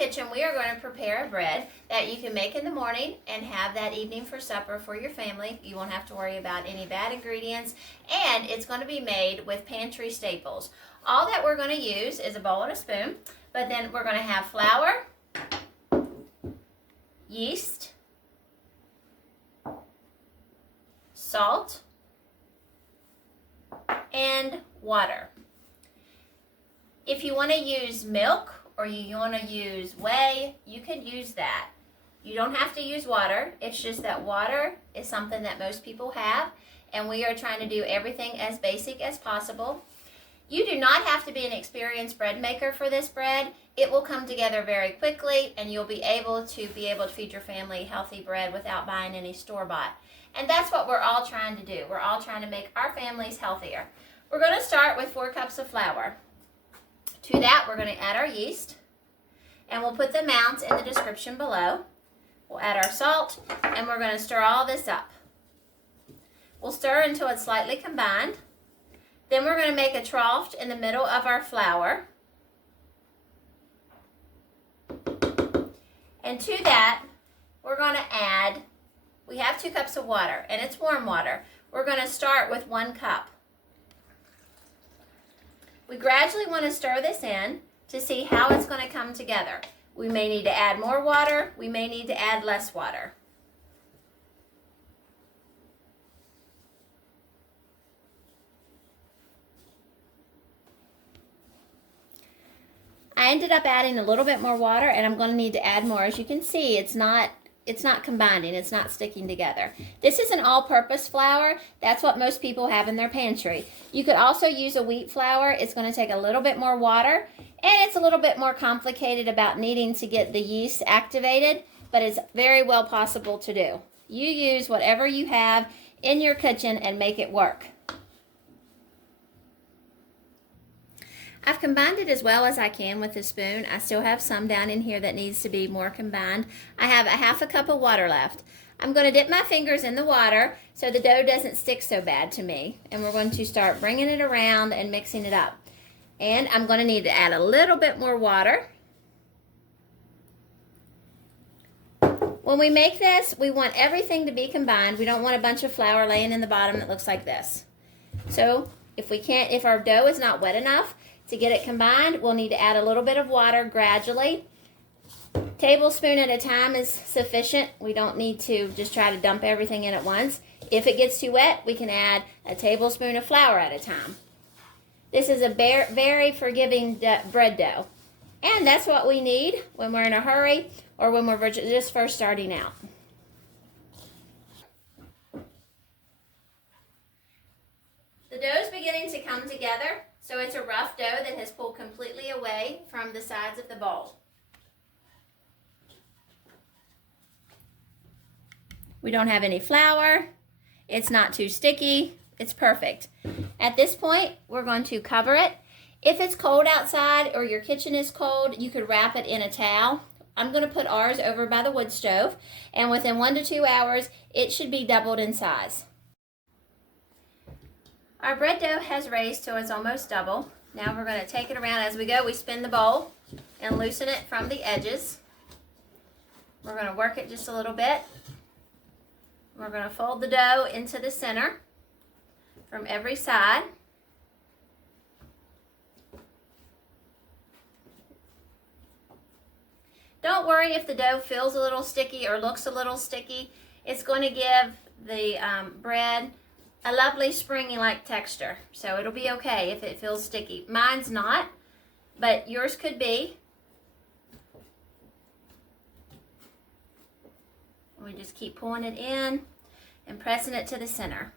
kitchen, we are going to prepare a bread that you can make in the morning and have that evening for supper for your family. You won't have to worry about any bad ingredients, and it's going to be made with pantry staples. All that we're going to use is a bowl and a spoon, but then we're going to have flour, yeast, salt, and water. If you want to use milk or you want to use whey, you can use that. You don't have to use water. It's just that water is something that most people have, and we are trying to do everything as basic as possible. You do not have to be an experienced bread maker for this bread. It will come together very quickly, and you'll be able to feed your family healthy bread without buying any store-bought. And that's what we're all trying to do. We're all trying to make our families healthier. We're going to start with 4 cups of flour. To that, we're going to add our yeast, and we'll put the amounts in the description below. We'll add our salt, and we're going to stir all this up. We'll stir until it's slightly combined. Then we're going to make a trough in the middle of our flour. And to that, we're going to add, we have 2 cups of water, and it's warm water. We're going to start with 1 cup. We gradually want to stir this in to see how it's going to come together. We may need to add more water. We may need to add less water. I ended up adding a little bit more water, and I'm going to need to add more. As you can see, it's not combining, it's not sticking together. This is an all-purpose flour. That's what most people have in their pantry. You could also use a wheat flour. It's going to take a little bit more water, and it's a little bit more complicated about needing to get the yeast activated, but it's very well possible to do. You use whatever you have in your kitchen and make it work. I've combined it as well as I can with a spoon. I still have some down in here that needs to be more combined. I have a 1/2 cup of water left. I'm going to dip my fingers in the water so the dough doesn't stick so bad to me. And we're going to start bringing it around and mixing it up. And I'm going to need to add a little bit more water. When we make this, we want everything to be combined. We don't want a bunch of flour laying in the bottom that looks like this. So if our dough is not wet enough to get it combined, we'll need to add a little bit of water gradually. Tablespoon at a time is sufficient. We don't need to just try to dump everything in at once. If it gets too wet, we can add a tablespoon of flour at a time. This is a very forgiving bread dough. And that's what we need when we're in a hurry or when we're just first starting out. The dough is beginning to come together. So it's a rough dough that has pulled completely away from the sides of the bowl. We don't have any flour. It's not too sticky. It's perfect. At this point, we're going to cover it. If it's cold outside or your kitchen is cold, you could wrap it in a towel. I'm going to put ours over by the wood stove, and within 1 to 2 hours, it should be doubled in size. Our bread dough has raised till it's almost double. Now we're going to take it around as we go. We spin the bowl and loosen it from the edges. We're going to work it just a little bit. We're going to fold the dough into the center from every side. Don't worry if the dough feels a little sticky or looks a little sticky. It's going to give the bread a lovely springy-like texture, so it'll be okay if it feels sticky. Mine's not, but yours could be. We just keep pulling it in and pressing it to the center.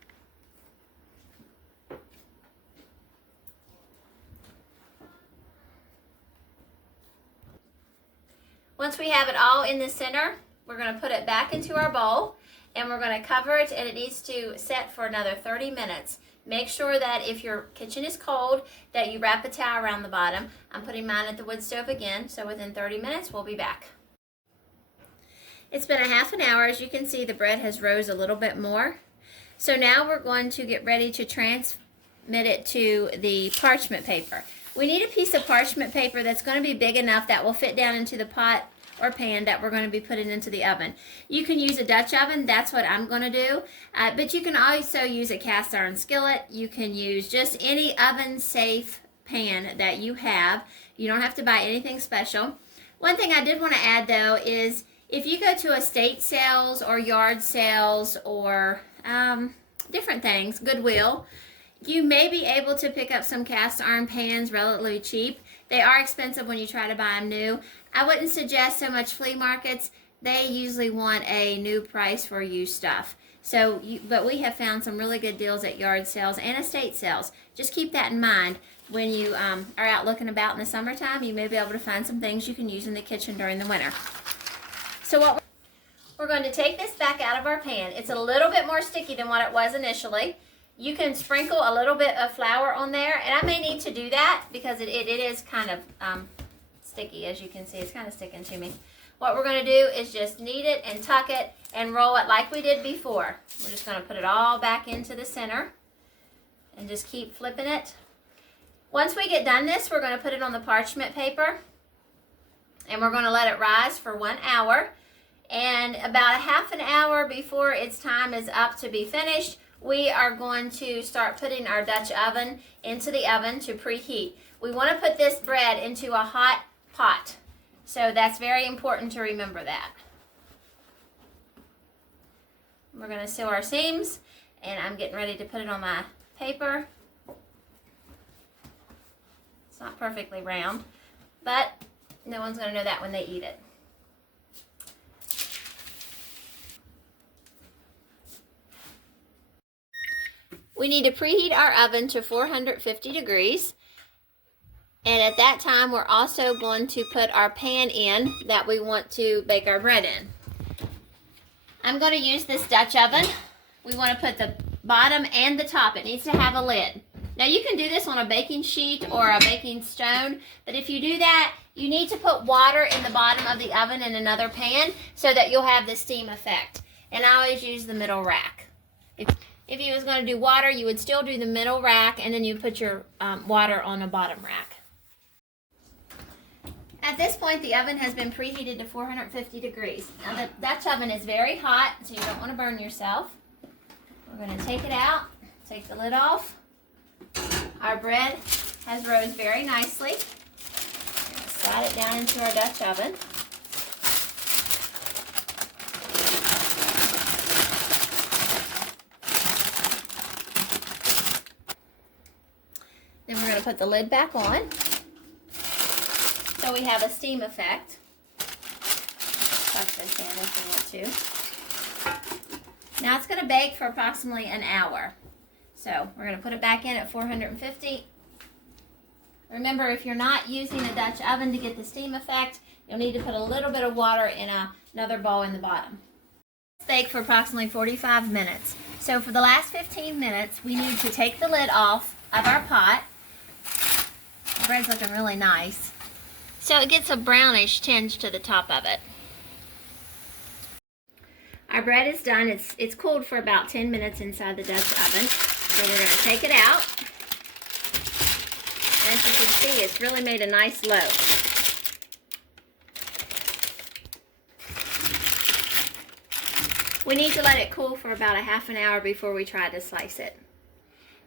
Once we have it all in the center, we're going to put it back into our bowl. And we're going to cover it, and it needs to set for another 30 minutes. Make sure that if your kitchen is cold, that you wrap a towel around the bottom. I'm putting mine at the wood stove again, so within 30 minutes, we'll be back. It's been a 1/2 hour. As you can see, the bread has rose a little bit more. So now we're going to get ready to transmit it to the parchment paper. We need a piece of parchment paper that's going to be big enough that will fit down into the pot or pan that we're going to be putting into the oven. You can use a Dutch oven, that's what I'm going to do, but you can also use a cast iron skillet. You can use just any oven safe pan that you have. You don't have to buy anything special. One thing I did want to add though is if you go to estate sales or yard sales or different things, Goodwill, you may be able to pick up some cast iron pans relatively cheap. They are expensive when you try to buy them new. I wouldn't suggest so much flea markets. They usually want a new price for used stuff. But we have found some really good deals at yard sales and estate sales. Just keep that in mind when you are out looking about in the summertime. You may be able to find some things you can use in the kitchen during the winter. So we're going to take this back out of our pan. It's a little bit more sticky than what it was initially. You can sprinkle a little bit of flour on there, and I may need to do that because it is kind of sticky, as you can see. It's kind of sticking to me. What we're going to do is just knead it and tuck it and roll it like we did before. We're just going to put it all back into the center and just keep flipping it. Once we get done this, we're going to put it on the parchment paper and we're going to let it rise for 1 hour. And about a half an hour before its time is up to be finished, we are going to start putting our Dutch oven into the oven to preheat. We want to put this bread into a hot pot. So that's very important to remember that. We're going to sew our seams, and I'm getting ready to put it on my paper. It's not perfectly round, but no one's going to know that when they eat it. We need to preheat our oven to 450 degrees. And at that time, we're also going to put our pan in that we want to bake our bread in. I'm going to use this Dutch oven. We want to put the bottom and the top. It needs to have a lid. Now you can do this on a baking sheet or a baking stone, but if you do that, you need to put water in the bottom of the oven in another pan so that you'll have the steam effect. And I always use the middle rack. If you was going to do water, you would still do the middle rack, and then you put your water on the bottom rack. At this point, the oven has been preheated to 450 degrees. Now the Dutch oven is very hot, so you don't want to burn yourself. We're going to take it out, take the lid off. Our bread has rose very nicely. We're going to slide it down into our Dutch oven. Then we're going to put the lid back on so we have a steam effect. Touch this in if you want to. Now it's going to bake for approximately an hour. So we're going to put it back in at 450. Remember, if you're not using a Dutch oven to get the steam effect, you'll need to put a little bit of water in another bowl in the bottom. It's bake for approximately 45 minutes. So for the last 15 minutes, we need to take the lid off of our pot. The bread's looking really nice. So it gets a brownish tinge to the top of it. Our bread is done. It's cooled for about 10 minutes inside the Dutch oven. So we're going to take it out. And as you can see, it's really made a nice loaf. We need to let it cool for about a half an hour before we try to slice it.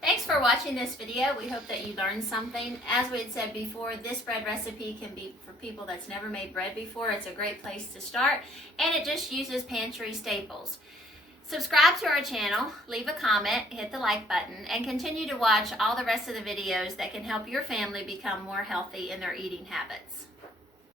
Thanks for watching this video. We hope that you learned something. As we had said before, this bread recipe can be for people that's never made bread before. It's a great place to start, and it just uses pantry staples. Subscribe to our channel, leave a comment, hit the like button, and continue to watch all the rest of the videos that can help your family become more healthy in their eating habits.